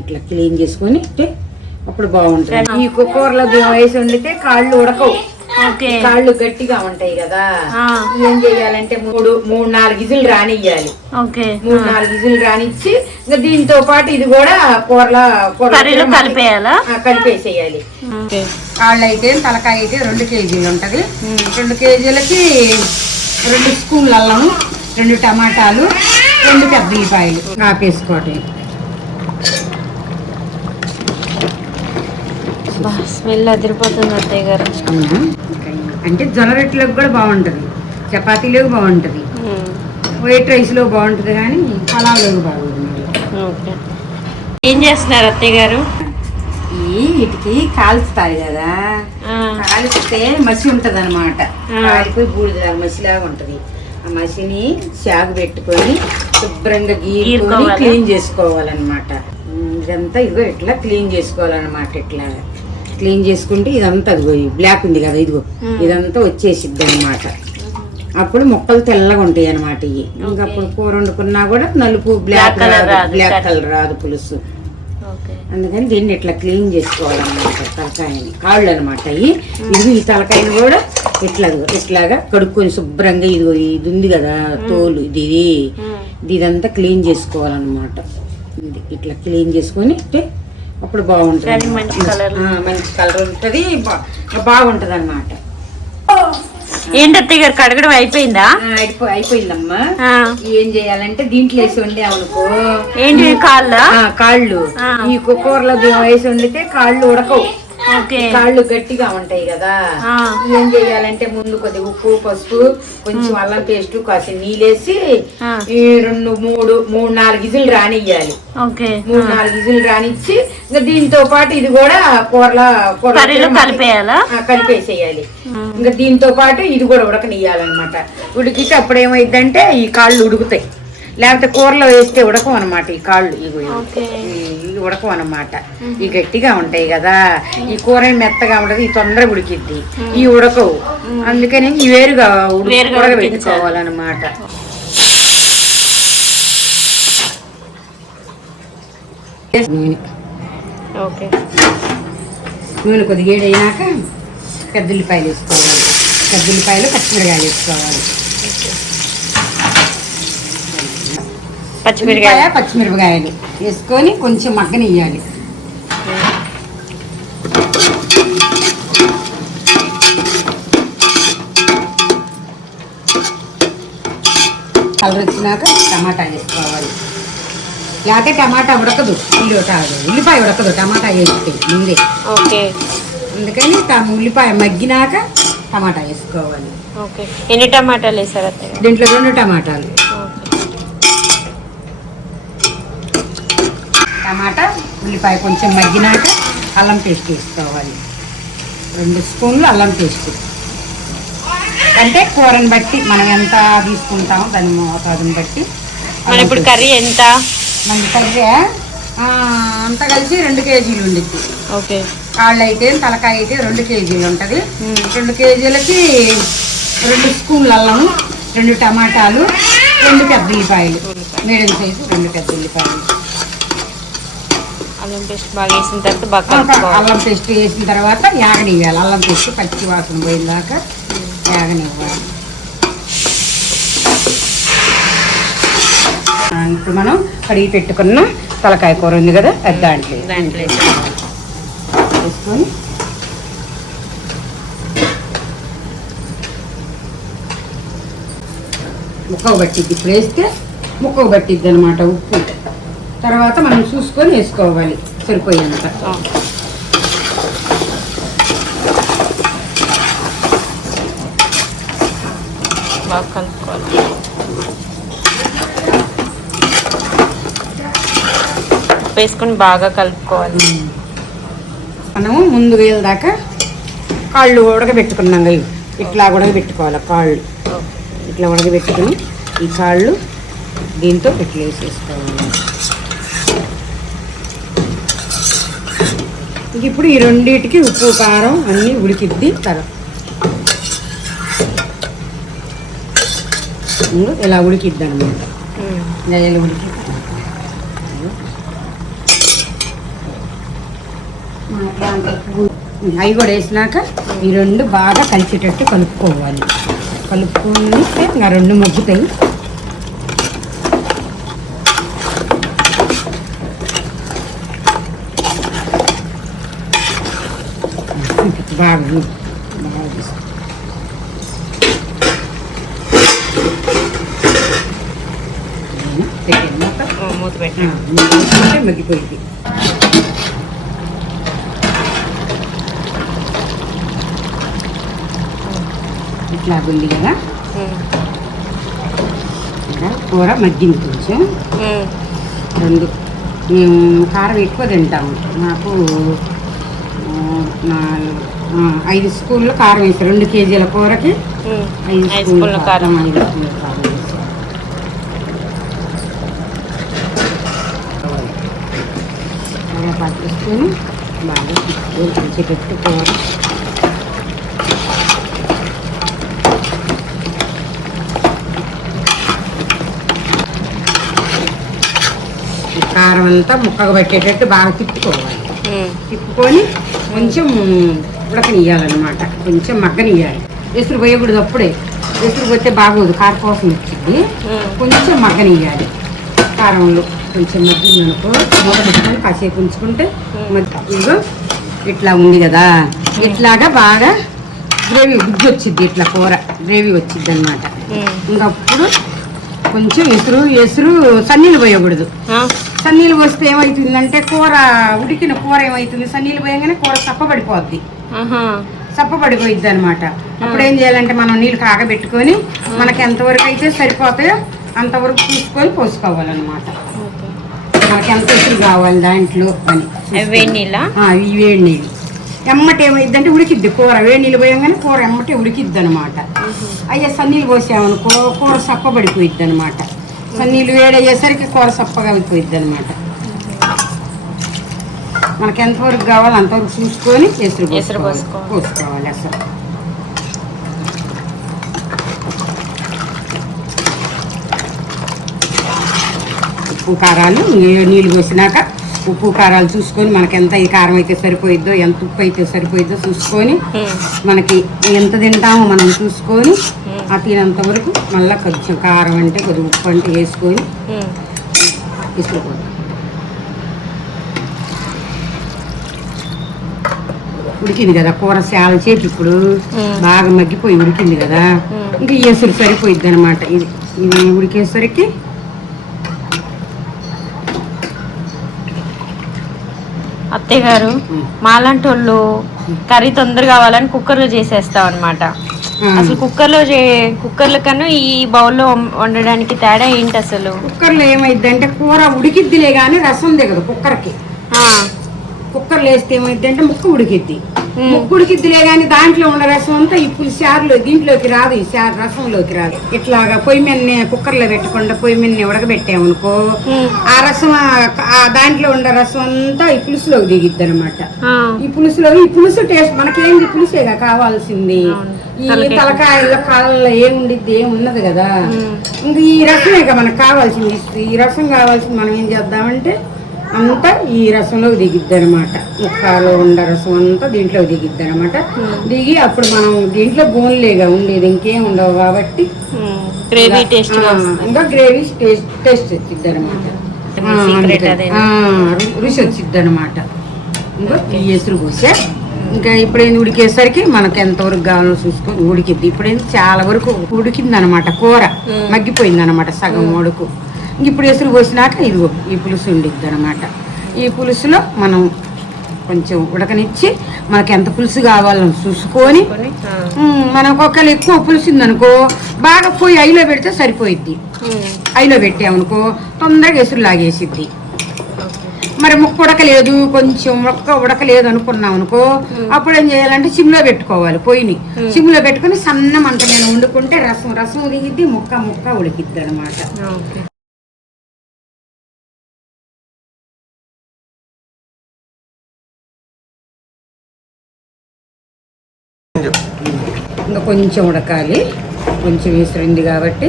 ఇట్లా క్లీన్ చేసుకొని అప్పుడు బాగుంటుంది. ఈ కూరలో వేసి వండితే కాళ్ళు ఉడకవు, కాళ్ళు గట్టిగా ఉంటాయి కదా. ఏం చెయ్యాలంటే మూడు నాలుగు ఇజులు రానియ్యాలి. 3-4 ఇజులు రానిచ్చి ఇంకా దీంతో పాటు ఇది కూడా కలిపేసేయాలి. కాళ్ళు అయితే తలకాయ అయితే 2 కేజీలు ఉంటది. 2 కేజీలకి 2 స్పూన్ల అల్లము, 2 టమాటాలు, 2 పెద్ద ఉల్లిపాయలు ఆపేసుకోవటం. స్మెల్ అదిరిపోతుంది అత్తయ్య గారు. అంటే జొన్న రొట్టెలకు కూడా బాగుంటది, చపాతీలోకి బాగుంటది, వైట్ రైస్ లో బాగుంటది, కానీ పలావ్లోకి బాగుంటుంది. ఏం చేస్తున్నారు అత్తయ్య గారు? వీటికి కాల్చుతారు కదా, కాల్చితే మసి ఉంటది అనమాట. కాలిపోయి బూడిద మసిలాగా ఉంటది. ఆ మసిని సాగు పెట్టుకొని శుభ్రంగా గీరుకొని క్లీన్ చేసుకోవాలన్నమాట. ఇదంతా ఇదిగో ఇట్లా క్లీన్ చేసుకోవాలన్నమాట. ఇట్లా క్లీన్ చేసుకుంటే ఇదంతా ఇదిగో బ్లాక్ ఉంది కదా, ఇదిగో ఇదంతా వచ్చేసిద్ది అనమాట. అప్పుడు మొక్కలు తెల్లగా ఉంటాయి అనమాట. ఇవి ఇంకా అప్పుడు కూర వండుకున్నా కూడా నలుపు బ్లాక్ కలర్ రాదు పులుసు. అందుకని దీన్ని ఇట్లా క్లీన్ చేసుకోవాలన్నమాట. తలకాయని కాళ్ళు అనమాట. ఇదిగో ఈ తలకాయని కూడా ఇట్లాగా కడుక్కొని శుభ్రంగా ఇదిగో ఇది ఉంది కదా తోలు, ఇదంతా క్లీన్ చేసుకోవాలన్నమాట. ఇట్లా క్లీన్ చేసుకొని అప్పుడు బాగుంటుంది, మంచి కలర్ ఉంటుంది, బాగుంటది అన్నమాట. ఏంటి అత్తయ్య గారు కడగడం అయిపోయిందా? అయిపోయిందమ్మా. ఏం చేయాలంటే దీంట్లో వేసి వండామనుకో, ఏంటి కాళ్ళు ఈ కూరలో వేసి వండితే కాళ్ళు ఉడకవు, కాళ్ళు గట్టిగా ఉంటాయి కదా. ఏం చేయాలంటే ముందు కొద్దిగా ఉప్పు, పసుపు, కొంచెం అల్లం పేస్ట్, కాసి నీళ్ళేసి 2-3-4 ఇజులు రానియ్యాలి. 3-4 ఇజులు రానిచ్చి ఇంకా దీంతో పాటు ఇది కూడా కలిపేసేయాలి. ఇంకా దీంతో పాటు ఇది కూడా ఉడకనియ్యాలన్నమాట. ఉడికితే అప్పుడు ఏమైందంటే ఈ కాళ్ళు ఉడుకుతాయి, లేకపోతే కూరలో వేస్తే ఉడకం అనమాట. ఈ కాళ్ళు ఇవి ఉడకం అనమాట. ఇవి గట్టిగా ఉంటాయి కదా. ఈ కూర మెత్తగా ఉంటది, ఈ తొందరగా ఉడికిద్ది, ఈ ఉడకవు. అందుకని ఈ వేరుగా ఉడకబెట్టుకోవాలన్నమాట. నూనె కొద్దిగా వేడైనాక పెద్ద ఉల్లిపాయలు వేసుకోవాలి. పెద్ద ఉల్లిపాయలు, పచ్చిమిరకాయలు వేసుకోవాలి. పచ్చిమిరపకాయలు వేసుకొని కొంచెం మగ్గనియ్యాలి. కలర్ వచ్చినాక టమాటా వేసుకోవాలి. లేకపోతే టమాటా ఉడకదు, ఉల్లిపాయ ఉడకదు టమాటా వేస్తే ముందే. అందుకని ఉల్లిపాయ మగ్గినాక టమాటా వేసుకోవాలి. ఎన్ని టమాటాలు వేసారు? దీంట్లో 2 టమాటాలు. టమాటా, ఉల్లిపాయ కొంచెం మగ్గినాక అల్లం పేస్ట్ వేసుకోవాలి. 2 స్పూన్లు అల్లం పేస్ట్. అంటే కూరని బట్టి మనం ఎంత తీసుకుంటామో దాని మోతాదుని బట్టి. ఇప్పుడు కర్రీ ఎంత? మన కర్రీ అంతా కలిసి 2 కేజీలు ఉండిద్ది. కాళ్ళు అయితే తలకాయ అయితే 2 కేజీలు ఉంటుంది. 2 కేజీలకి 2 స్పూన్ల అల్లము, 2 టమాటాలు, 2 పెద్ద ఉల్లిపాయలు, మీడియం సైజు 2 పెద్ద ఉల్లిపాయలు. అల్లం పేస్ట్ బాగా వేసిన తర్వాత బాగా అల్లం పేస్ట్ వేసిన తర్వాత యాగనివ్వాలి. అల్లం పేస్ట్ పచ్చి వాసన పోయేదాకా యాగనివ్వాలి. ఇప్పుడు మనం కడిగి పెట్టుకున్న తలకాయ కూర ఉంది కదా, అది దాంట్లో వేసుకొని ముక్కకు పట్టిద్ది. ఇప్పుడు వేస్తే ముక్కకు పట్టిద్ది అనమాట. ఉప్పు తర్వాత మనం చూసుకొని వేసుకోవాలి సరిపోయేంత. బాగా కలుపుకోవాలి. వేసుకొని బాగా కలుపుకోవాలి. మనము ముందు వేల దాకా కాళ్ళు ఉడకబెట్టుకున్నాం కదా, ఇట్లా ఉడకబెట్టుకోవాలి. కాళ్ళు ఇట్లా ఉడకబెట్టుకుని ఈ కాళ్ళు దీంతో ఇట్లా వేసేసుకోవాలి. ఇప్పుడు ఈ రెండింటికి ఉప్పు, కారం అన్నీ ఉడికిద్ది. తర్వాత ఇలా ఉడికిద్ది అనమాట. ఇలా ఉడికి అవి కూడా వేసినాక ఈ రెండు బాగా కలిసేటట్టు కలుపుకోవాలి. కలుపుకొని ఇంకా రెండు మగ్గుతాయి. బాగా మూత పెట్టి మగ్గిపోయింది. ఇట్లా ఉంది కదా, కూర మగ్గింది కొంచెం. రెండు మేము కారం ఎక్కువ తింటాము. నాకు 5 స్పూన్లు కారం వేసారు. 2 కేజీల కూరకి 5 స్పూన్ల కారం. 5 స్పూన్ల కారం వేసారు. బాగా పట్టుకొని బాగా పెట్టి కూర కారం అంతా ముక్కగా పట్టేటట్టు బాగా తిప్పుకోవాలి. తిప్పుకొని కొంచెం ఉడకనియాలన్నమాట, కొంచెం మగ్గనియాలి. ఎసురు పోయకూడదు అప్పుడే. ఎసురు పోతే బాగోదు, కారకోసం వచ్చింది. కొంచెం మగ్గనియాలి. కారంలో కొంచెం మగ్గిందనుకో మూత పెట్టుకొని కాసేపు ఉంచుకుంటే ఇదిగో ఇట్లా ఉంది కదా, ఇట్లాగా బాగా గ్రేవీ గుజ్జు వచ్చింది. ఇట్లా కూర గ్రేవీ వచ్చింది అనమాట. ఇంకప్పుడు కొంచెం ఎసురు సన్నీళ్ళు పోయకూడదు. సన్నీళ్ళు పోస్తే ఏమవుతుందంటే కూర ఉడికిన కూర ఏమవుతుంది, సన్నీళ్ళు పోయగానే కూర చప్పబడిపోద్ది. చప్పబడిపోయిద్ది అనమాట. అప్పుడు ఏం చేయాలంటే మనం నీళ్ళు కాగబెట్టుకొని మనకి ఎంతవరకు అయితే సరిపోతాయో అంతవరకు చూసుకొని పోసుకోవాలన్నమాట. మనకి ఎంత ఎసురు కావాలి దాంట్లో అని. వేడి నీళ్ళు ఎమ్మటి ఏమైద్దంటే ఉడికిద్ది కూర. వేడి నీళ్ళు పోయంగానే కూర ఎమ్మటే ఉడికిద్ది అనమాట. అయ్యా సన్నీళ్ళు పోసామనుకో కూర సప్పబడిపోయిద్ది అనమాట. సన్నీళ్ళు వేడయ్యేసరికి కూర సప్పగా అయిపోయిద్ది అనమాట. మనకి ఎంతవరకు కావాలో అంతవరకు చూసుకొని ఎసురు పోసుకోవాలి. అసలు ఉప్పు కారాలు నీళ్ళు పోసినాక ఉప్పు కారాలు చూసుకొని మనకి ఎంత ఈ కారం అయితే సరిపోయిద్దో, ఎంత ఉప్పు అయితే సరిపోయిద్దో చూసుకొని మనకి ఎంత తింటామో మనం చూసుకొని ఆ తినంత వరకు మళ్ళీ కొంచెం కారం అంటే కొద్దిగా ఉప్పు అంటే వేసుకొని వేసుకోవాలి. ఉడికింది కదా కూర చాలా చేతి ఇప్పుడు బాగా మగ్గిపోయి ఉడికింది కదా, ఇంకా ఈ ఎసురు సరిపోయిద్ది అనమాట. ఇది ఉడికేసరికి అత్తయ్య గారు మాలాంటి వాళ్ళు కర్రీ తొందరగా కావాలని కుక్కర్లో చేసేస్తాం అనమాట. అసలు కుక్కర్ల కన్నా ఈ బౌల్లో వండడానికి తేడా ఏంటి అసలు? కుక్కర్లో ఏమైద్ది అంటే కూర ఉడికిద్దిలే కానీ రసం దిగదు కుక్కర్కి. కుక్కర్లో వేస్తే ఏమైద్ది అంటే ముక్క ఉడికిద్ది. ముక్క ఉడికిద్దిలే కానీ దాంట్లో ఉన్న రసం అంతా ఈ పులిసారులో దీంట్లోకి రాదు, ఈ సారు రసంలోకి రాదు. ఇట్లాగా పొయ్యి మీద కుక్కర్లో పెట్టకుండా పొయ్యి మీద ఉడకబెట్టామనుకో ఆ రసం దాంట్లో ఉన్న రసం అంతా ఈ పులుసులోకి దిగిద్ది అనమాట. ఈ పులుసు టేస్ట్ మనకేంది పులుసేగా కావాల్సింది. ఈ తలకాయల్లో కాళ్ళలో ఏముండిద్ది ఏమున్నది కదా, ఇంక ఈ రసమేగా మనకు కావాల్సింది. ఈ రసం కావాల్సింది మనం ఏం చేద్దామంటే అంతా ఈ రసంలోకి దిగిద్ది అనమాట. ముక్కలో ఉండ రసం అంతా దీంట్లోకి దిగిద్ది అనమాట. దిగి అప్పుడు మనం దీంట్లో బోన్లేగా ఉండేది, ఇంకేం ఉండవు కాబట్టి ఇంకా గ్రేవీ టేస్ట్ వచ్చిద్ది అనమాట, రుచి వచ్చిద్ది అనమాట. ఇంకా ఈ ఎసురు పోసే ఇంకా ఇప్పుడేంది ఉడికేసరికి మనకు ఎంతవరకు కావాలో చూసుకొని ఉడికిద్ది. ఇప్పుడేంది చాలా వరకు ఉడికింది అనమాట, కూర మగ్గిపోయింది అనమాట సగం ఉడుకు. ఇప్పుడు ఎసురు పోసినాక ఇదిగో ఈ పులుసు ఉండిద్ది అనమాట. ఈ పులుసులో మనం కొంచెం ఉడకనిచ్చి మనకి ఎంత పులుసు కావాలని చూసుకొని మనకు ఒకళ్ళు ఎక్కువ పులుసు ఉందనుకో బాగా పోయి ఐలో పెడితే సరిపోయిద్ది. ఐలో పెట్టామనుకో తొందరగా ఎసురు లాగేసిద్ది. మరి ముక్క ఉడకలేదు, కొంచెం ఉడకలేదు అనుకున్నాం అనుకో అప్పుడు ఏం చేయాలంటే సిమ్లో పెట్టుకోవాలి. పొయ్యిని సిమ్లో పెట్టుకుని సన్న మంట మీద వండుకుంటే రసం ఉడికిద్ది, ముక్క ఉడికిద్ది అనమాట. ఇంకా కొంచెం ఉడకాలి, కొంచెం వేసుకుంది కాబట్టి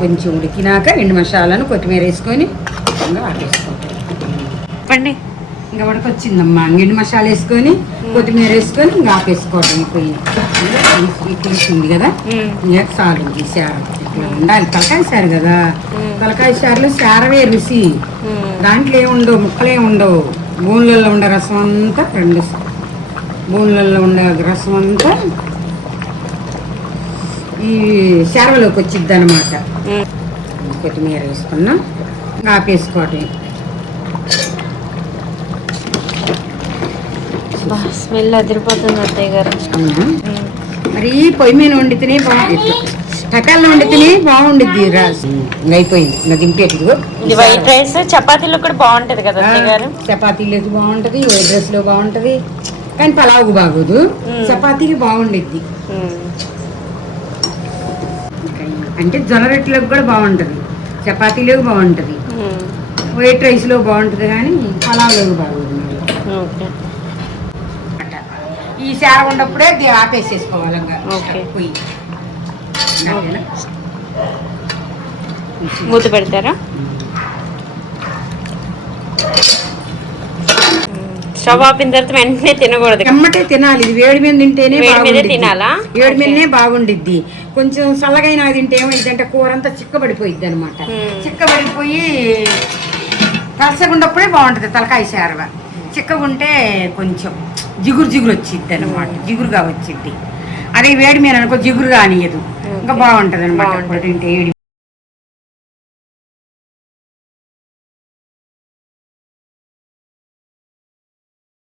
కొంచెం ఉడికినాక ఎండు మసాలాను కొత్తిమీర వేసుకొని ఆపేసుకోవాలి. ఇంకా ఉడకొచ్చిందమ్మా. ఎండు మసాలా వేసుకొని కొత్తిమీర వేసుకొని ఇంకా ఆపేసుకోవటం. పోయి పులుసుంది కదా, ఇంకా చాలు. ఈ సార ఇట్లా ఉండాలి. తలకాయ సారు కదా, తలకాయ సారులో సారవే రుచి. దాంట్లో ఏముండవు, ముక్కలే ఉండవు. బోన్లలో ఉండే రసం అంతా బోన్లలో ఉండే రసం అంతా ఈ శారవలోకి వచ్చిద్ది అనమాట. కొత్తిమీర వేసుకున్నాం, ఆపేసుకోవటం. స్మెల్ అదిరిపోతుంది అత్తయ్య గారు. మరి పొయ్యి మీద వండితేనే బాగుంది, టకాల్లో వండితేనే బాగుండిద్ది. ఇంకా అయిపోయింది, ఇంకా దింపేది. ఇది వైట్ రైస్ చపాతీలో కూడా బాగుంటది కదా అత్తయ్య గారు. చపాతీలోకి బాగుంటది, వైట్ రైస్ లో బాగుంటది, కానీ పలావుకు బాగోదు. చపాతీకి బాగుండిద్ది. అంటే జొన్న రొట్టెలకు కూడా బాగుంటది, చపాతీలోకి బాగుంటది, వైట్ రైస్ లో బాగుంటది, కానీ పలావులోకి బాగోదు. ఈ సార ఉన్నప్పుడే ఆపేసేసుకోవాలి. పొయ్యి మూత పెడతారా? స్టవ్ ఆపిన తర్వాత వెంటనే తినకూడదు, ఎమ్మటే తినాలి. ఇది వేడి మీద తింటేనే తినాలా? వేడి మీదనే బాగుండిద్ది. కొంచెం చల్లగైనా తింటే ఏమైందంటే కూర అంతా చిక్కబడిపోయిద్ది అనమాట. చిక్కబడిపోయి కలసగుండప్పుడే బాగుంటది తలకాయ సారవ. చిక్కగుంటే కొంచెం జిగురు వచ్చిద్ది అనమాట, జిగురుగా వచ్చిద్ది. అదే వేడి మీద అనుకో జిగురు కానియదు, ఇంకా బాగుంటది అనమాట. తింటే